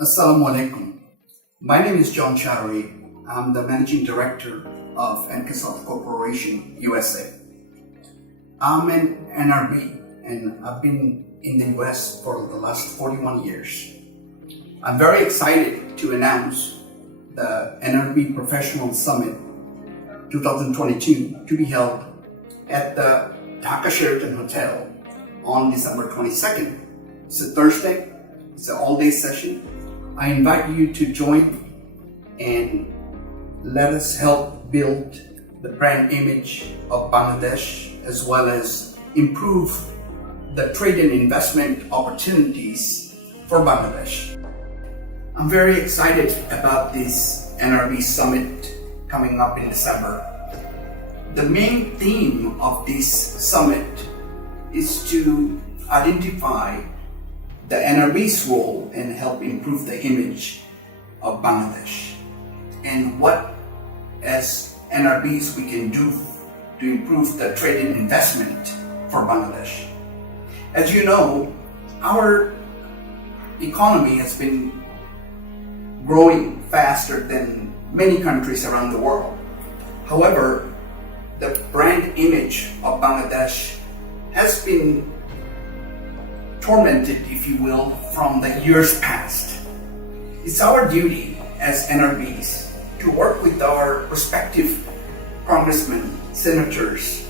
Assalamu alaikum. My name is John Chowdhury. I'm the Managing Director of NRB Corporation, USA. I'm an NRB and I've been in the US for the last 41 years. I'm very excited to announce the NRB Professionals Summit 2022 to be held at the Dhaka Sheraton Hotel on December 22nd. It's a Thursday. It's an all-day session. I invite you to join and let us help build the brand image of Bangladesh as well as improve the trade and investment opportunities for Bangladesh. I'm very excited about this NRB Summit coming up in December. The main theme of this summit is to identify the NRB's role and help improve the image of Bangladesh and what as NRBs we can do to improve the trade and investment for Bangladesh. As you know, our economy has been growing faster than many countries around the world. However, the brand image of Bangladesh has been tormented, if you will, from the years past. It's our duty as NRBs to work with our respective congressmen, senators,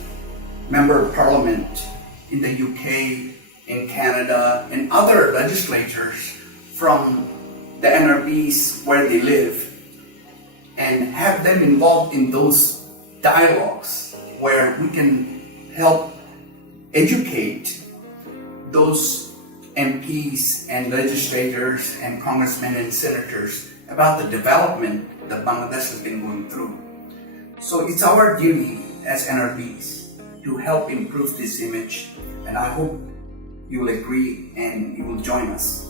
member of parliament in the UK, in Canada, and other legislators from the NRBs where they live and have them involved in those dialogues where we can help educate those MPs and legislators and congressmen and senators about the development that Bangladesh has been going through. So it's our duty as NRBs to help improve this image, and I hope you will agree and you will join us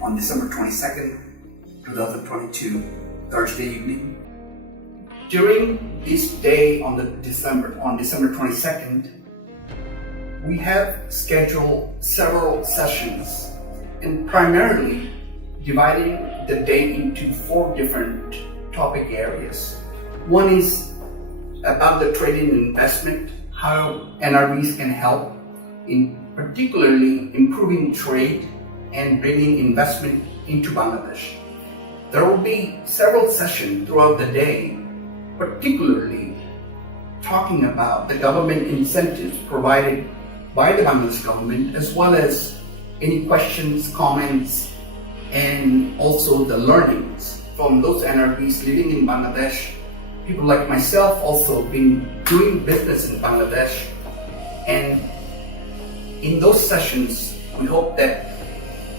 on December 22nd, 2022, Thursday evening. During this day on December 22nd, we have scheduled several sessions and primarily dividing the day into 4 different topic areas. One is about the trade and investment, how NRBs can help in particularly improving trade and bringing investment into Bangladesh. There will be several sessions throughout the day, particularly talking about the government incentives provided by the Bangladesh government, as well as any questions, comments, and also the learnings from those NRBs living in Bangladesh. People like myself also been doing business in Bangladesh, and in those sessions, we hope that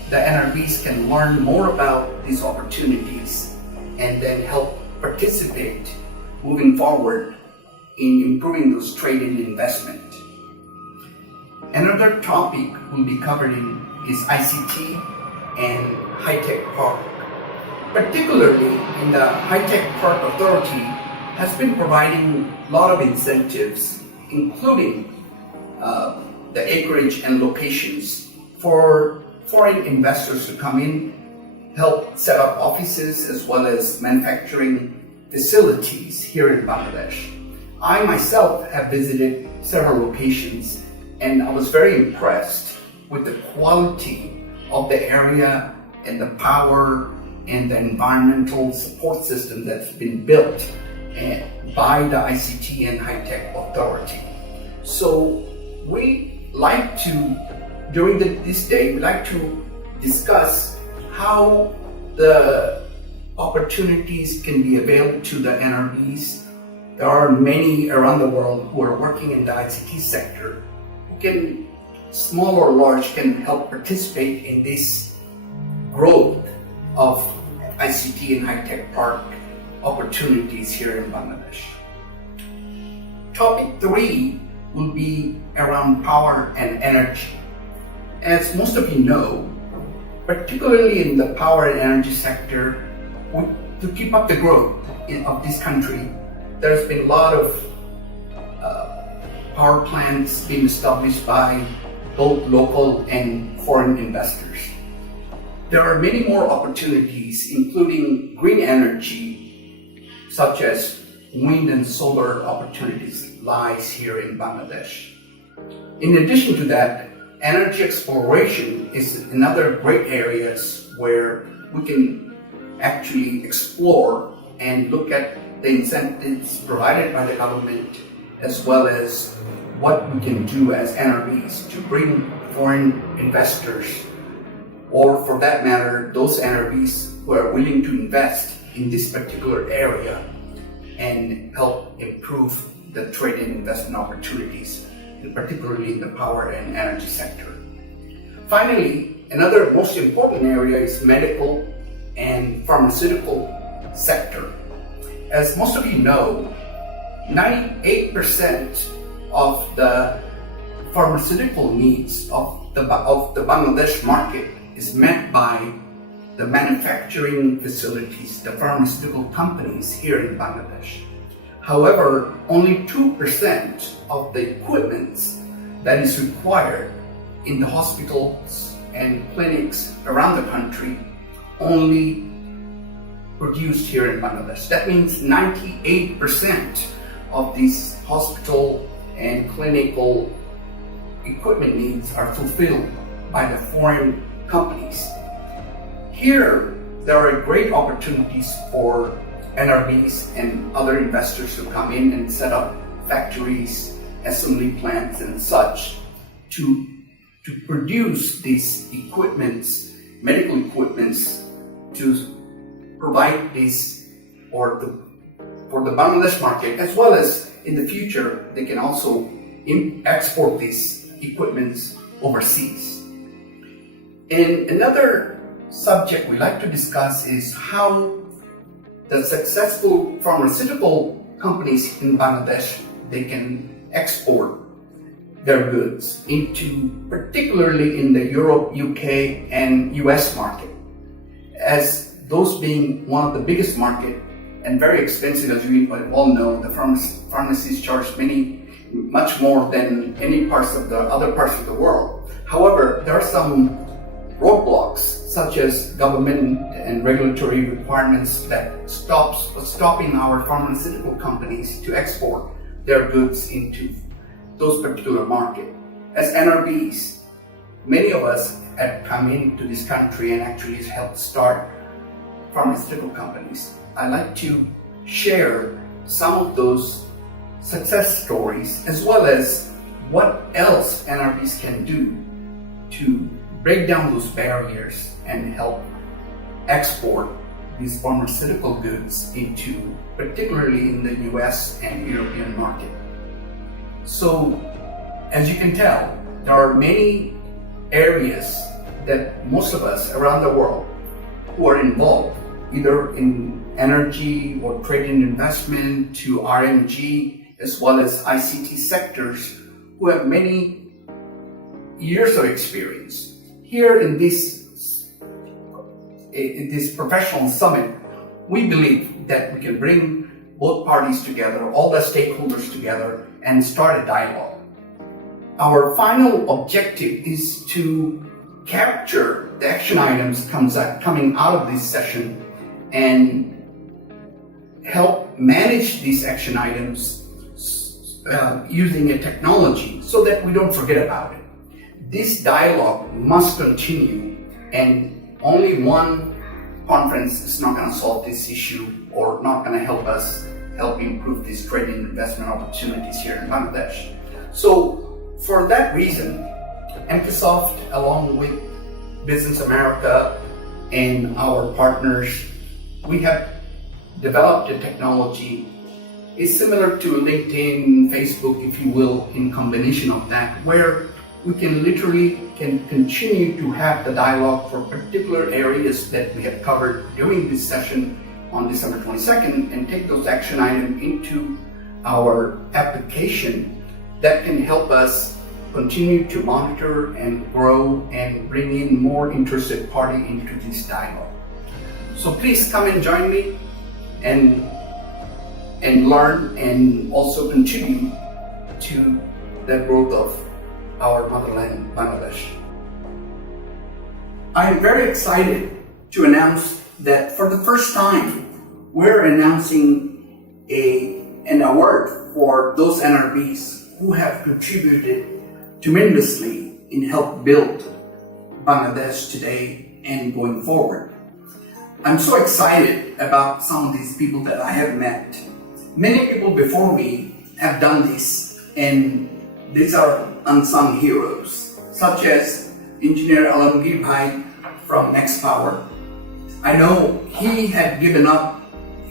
the NRBs can learn more about these opportunities and then help participate moving forward in improving those trade and investment. Another topic we'll be covering is ICT and High-Tech Park. Particularly in the High-Tech Park Authority has been providing a lot of incentives, including the acreage and locations for foreign investors to come in, help set up offices as well as manufacturing facilities here in Bangladesh. I myself have visited several locations and I was very impressed with the quality of the area and the power and the environmental support system that's been built by the ICT and High-Tech Authority. So we like to, during this day, we like to discuss how the opportunities can be available to the NRBs. There are many around the world who are working in the ICT sector who can, small or large, can help participate in this growth of ICT and High-Tech Park opportunities here in Bangladesh. Topic 3 will be around power and energy. As most of you know, particularly in the power and energy sector, to keep up the growth of this country, there's been a lot of power plants being established by both local and foreign investors. There are many more opportunities, including green energy, such as wind and solar opportunities lies here in Bangladesh. In addition to that, energy exploration is another great areas where we can actually explore and look at the incentives provided by the government, as well as what we can do as NRBs to bring foreign investors, or for that matter, those NRBs who are willing to invest in this particular area and help improve the trade and investment opportunities, and particularly in the power and energy sector. Finally, another most important area is medical and pharmaceutical sector. As most of you know, 98% of the pharmaceutical needs of the Bangladesh market is met by the manufacturing facilities, the pharmaceutical companies here in Bangladesh. However, only 2% of the equipment that is required in the hospitals and clinics around the country only produced here in Bangladesh. That means 98% of these hospital and clinical equipment needs are fulfilled by the foreign companies. Here, there are great opportunities for NRBs and other investors to come in and set up factories, assembly plants and such to produce these equipments, medical equipments, to provide this for the Bangladesh market, as well as in the future they can also export these equipments overseas. And another subject we like to discuss is how the successful pharmaceutical companies in Bangladesh, they can export their goods into, particularly in the Europe, UK, and US market, as those being one of the biggest market and very expensive. As you all know, the pharmacies charge much more than any other parts of the world. However, there are some roadblocks, such as government and regulatory requirements that stopping our pharmaceutical companies to export their goods into those particular market. As NRBs, many of us have come into this country and actually helped start pharmaceutical companies. I like to share some of those success stories, as well as what else NRBs can do to break down those barriers and help export these pharmaceutical goods into, particularly in the US and European market. So, as you can tell, there are many areas that most of us around the world who are involved, either in energy or trade and investment to RMG, as well as ICT sectors, who have many years of experience. Here in this professional summit, we believe that we can bring both parties together, all the stakeholders together, and start a dialogue. Our final objective is to capture the action items coming out of this session and help manage these action items using a technology so that we don't forget about it. This dialogue must continue, and only one conference is not going to solve this issue or not going to help improve these trade and investment opportunities here in Bangladesh. So for that reason, Microsoft, along with Business America and our partners, we have developed a technology. It's similar to LinkedIn, Facebook, if you will, in combination of that, where we can continue to have the dialogue for particular areas that we have covered during this session on December 22nd, and take those action items into our application that can help us continue to monitor and grow and bring in more interested party into this dialogue. So please come and join me and learn and also contribute to the growth of our motherland, Bangladesh. I'm very excited to announce that for the first time, we're announcing an award for those NRBs who have contributed tremendously in help build Bangladesh today and going forward. I'm so excited about some of these people that I have met. Many people before me have done this, and these are unsung heroes, such as Engineer Alamgir Bhai from Next Power. I know he had given up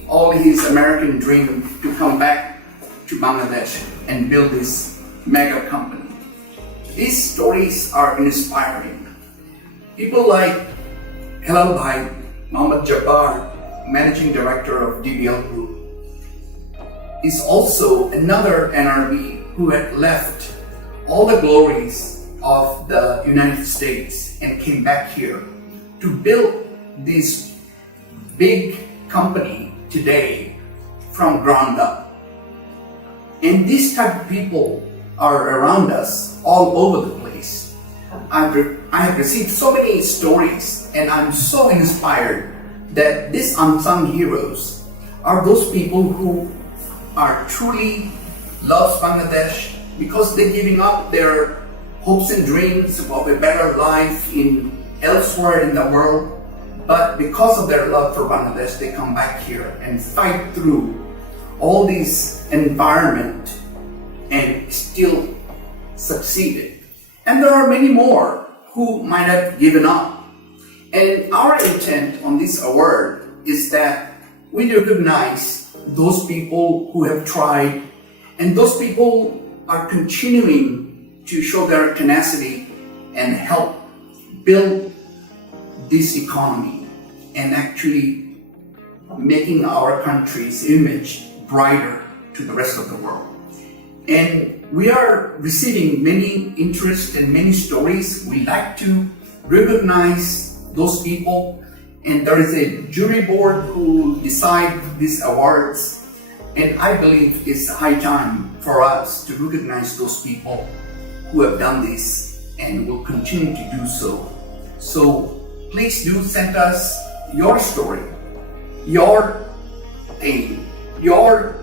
all his American dream to come back to Bangladesh and build this mega company. These stories are inspiring. People like Helal Bhai, Mohammad Jabbar, Managing Director of DBL Group, is also another NRB who had left all the glories of the United States and came back here to build this big company today from ground up. And these type of people are around us all over the place. I have received so many stories, and I'm so inspired that these unsung heroes are those people who are truly loves Bangladesh because they're giving up their hopes and dreams of a better life elsewhere in the world. But because of their love for Bangladesh, they come back here and fight through all this environment and still succeeded. And there are many more who might have given up. And our intent on this award is that we recognize those people who have tried, and those people are continuing to show their tenacity and help build this economy and actually making our country's image brighter to the rest of the world. And we are receiving many interests and many stories. We like to recognize those people, and there is a jury board who decide these awards, and I believe it's high time for us to recognize those people who have done this and will continue to do so. So please do send us your story, your pain, your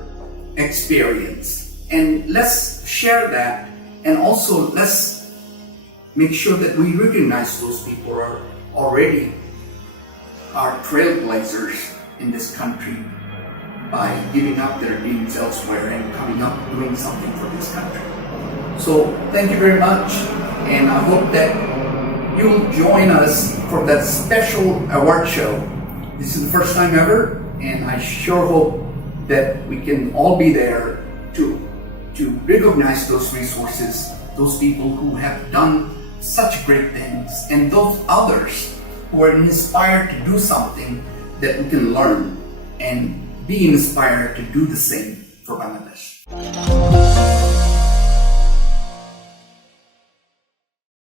experience, and let's share that, and also let's make sure that we recognize those people who are already are trailblazers in this country by giving up their dreams elsewhere and coming up doing something for this country. So thank you very much, and I hope that you'll join us for that special award show. This is the first time ever, and I sure hope that we can all be there to recognize those resources, those people who have done such great things, and those others who are inspired to do something that we can learn and be inspired to do the same for Bangladesh.